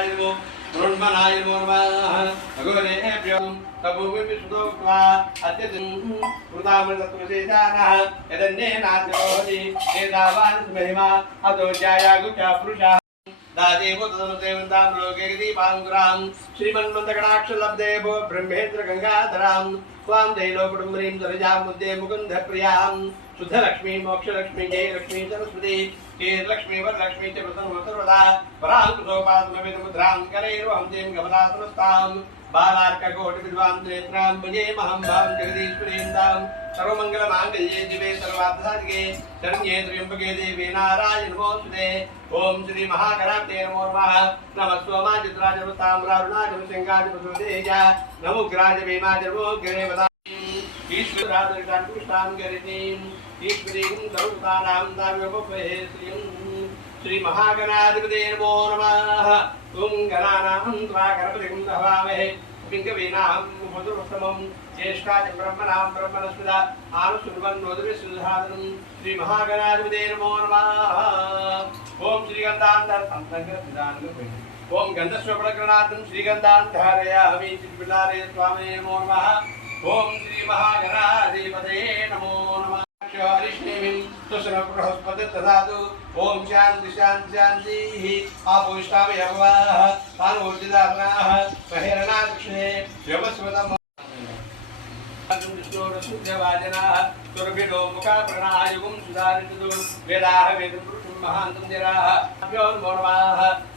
ऋण्मनायमो ऋण्मनायमो नमः भगवनेभ्यो तपोविष्णुत्वा अत्यमृतत्वसेजानः यदन्येनाद्योहति एतावान् महिमा अतो जायागुचा पुरुषः। दादेवो तदनुदेवन्तां लोकेदीपाङ्कुरां श्रीमन्मन्दकटाक्षलब्देवो ब्रह्मेन्द्रगङ्गाधरां त्वां दैलोकुटुम्बरीं सरिजामुद्दे मुकुन्दप्रियाँ, शुद्धलक्ष्मी मोक्षलक्ष्मी जय लक्ष्मी सरस्वती हे लक्ष्मी वर लक्ष्मी च प्रसन्न होकर वदा वराल कुसोपात में मुद्रां करैरो हम देम गवनातुरस्ताम बालार्क कोट विद्वान नेत्रां भजे महं भां जगदीश्वरीं तां सर्वमंगल मांगल्ये दिवे सर्वार्थ साधके शरण्ये त्र्यंबके देवे नारायण नमोस्तुते ओम श्री महागणाते नमो नमः नमः सोमाजित्राज वताम्रारुणाज सिंहाज प्रसोदेय नमो ग्राज वेमाज नमो ग्रे श्रियं श्रीमहागणाधिपते नमो नमः ॐ गणानां त्वा गणपतिं हवामहे पिङ्गवीनां मधुरसमं ज्येष्ठाच ब्रह्मणां ब्रह्मणस्पदा आनुशुर्वन् नोदविशुधादनं श्रीमहागणाधिपते नमो नमः ॐ श्रीगन्धान्धर ॐ गन्धस्वपलग्रणार्थं श्रीगन्धान् धारयामि श्रीपिलारे स्वामिने नमो ओम श्री महागणाधिपते नमो। नमः बृहस्पति ददातु। ओम शांति शांति शांति आपोष्टामि अपवाह तानोर्जिताग्नाः बहिर्णा व्यवस्वतम् विष्णोरसुध्यवाजनाः मुखा प्रणायुगुं सुधारितु वेदाः वेदपुरुष महान्तुन्दिराः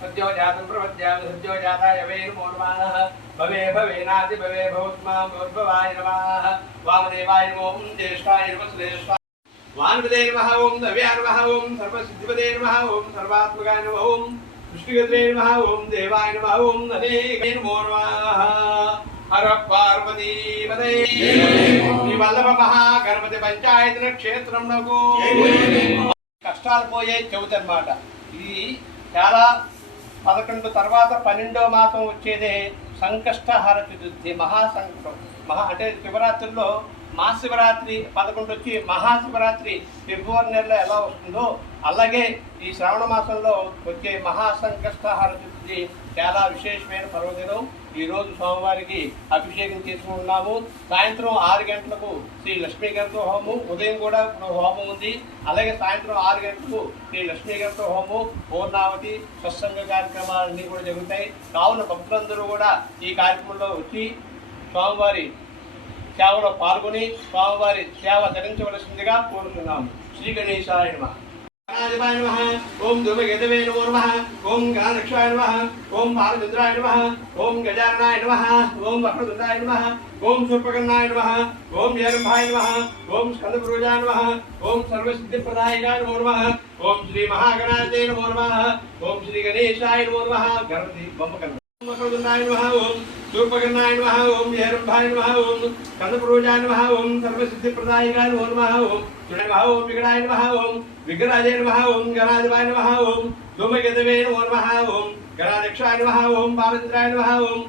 सद्यो जातं प्रपद्यामि सद्यो जाताय वै नमो नमाः भवे भवेनाति भवे भवत्मां भवद्भवाय नमः वामदेवाय नमो ज्येष्ठाय नमः वानपदे नमः ॐ दव्या नमः ॐ सर्वसिद्धिपदे नमः ॐ सर्वात्मकाय नमः ॐ सृष्टिगत्रे नमः ॐ देवाय नमः ॐ नदेवे नमो नमः हर पार्वती पदे श्री वल्लभ महागणपति पंचायतन क्षेत्रं नगो కష్టాలు పోయే చెబుతారు అన్నమాట ఇది చాలా పదకొండు తర్వాత పన్నెండో మాసం వచ్చేదే సంకష్టహార చతుర్థి మహాసంకటం మహా అంటే శివరాత్రిలో మహాశివరాత్రి పదకొండు వచ్చి మహాశివరాత్రి ఫిబ్రవరి నెలలో ఎలా వస్తుందో అలాగే ఈ శ్రావణ మాసంలో వచ్చే మహాసంకష్టహార చతుర్థి చాలా విశేషమైన పర్వదినం. ఈరోజు స్వామివారికి అభిషేకం చేసుకుంటున్నాము సాయంత్రం ఆరు గంటలకు శ్రీ లక్ష్మీ గంట హోమం. ఉదయం కూడా హోమం ఉంది. అలాగే సాయంత్రం ఆరు గంటలకు శ్రీ లక్ష్మీ గంట హోమం. పూర్ణావతి సత్సంగ కార్యక్రమాలన్నీ కూడా జరుగుతాయి. కావున భక్తులందరూ కూడా ఈ కార్యక్రమంలో వచ్చి స్వామివారి సేవలో పాల్గొని స్వామివారి సేవ ధరించవలసిందిగా కోరుతున్నాము. శ్రీ గణేశాయ गणाधिपाय नमः ॐ धूमकेतवे नमो नमः ॐ गणालक्ष्माय नमः ॐ भारचन्द्राय नमः ॐ गजाननाय नमः ॐ वक्रतुण्डाय नमः ॐ सूर्पकर्णाय नमः ॐ जयरम्भाय नमः ॐ स्कन्दपूजाय नमः ॐ सर्वसिद्धिप्रदायिकाय नमो नमः ॐ श्रीमहागणाधिपाय नमो नमः ॐ श्रीगणेशाय नमो नमः गणपति बम्बकर्ण। నమః నమః ఓం శూర్పకర్ణాయ నమః ఓం జరంభాయ నమః ఓం స్కందపురుజాయ నమః ఓం సర్వసిద్ధిప్రదాయకాయ నమో నమః ఓం నమః ఓం వికటాయ నమః ఓం విఘ్నరాజే నమః ఓం గణాధిపాయ నమః ఓం నమో నమః ఓం గణాధ్యక్షాయ నమః ఓం బాలచంద్రాయ నమః ఓం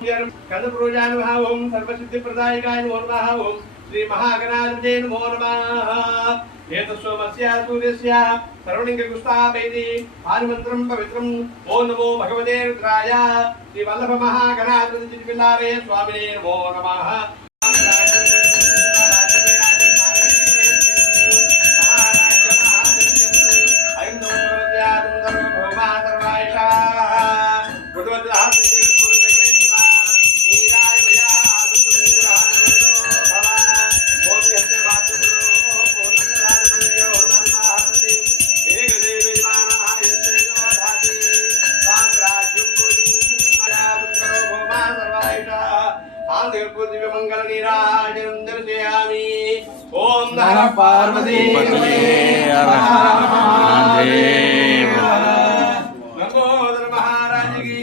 కందపురోజాయ నమః ఓం సర్వసిద్ధిప్రదాయకాయ నమో నమః ఓం శ్రీ మహాగణాధిపతే నమో నమః ఏతస్వమస్య సూర్యస్య సర్వలింగగుస్తాపైతి ఆదిమంత్రం పవిత్రం. ఓం నమో భగవతే రుద్రాయ. శ్రీ వల్లభ మహాగణాధిపతి చిటిపిల్లారే స్వామినే నమో నమః. నంబోదర మహారాజకి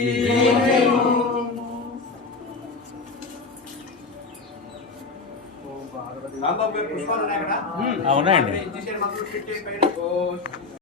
రాంబాబు గారు పుష్పాలు ఉన్నాయి అక్కడ అవునండి.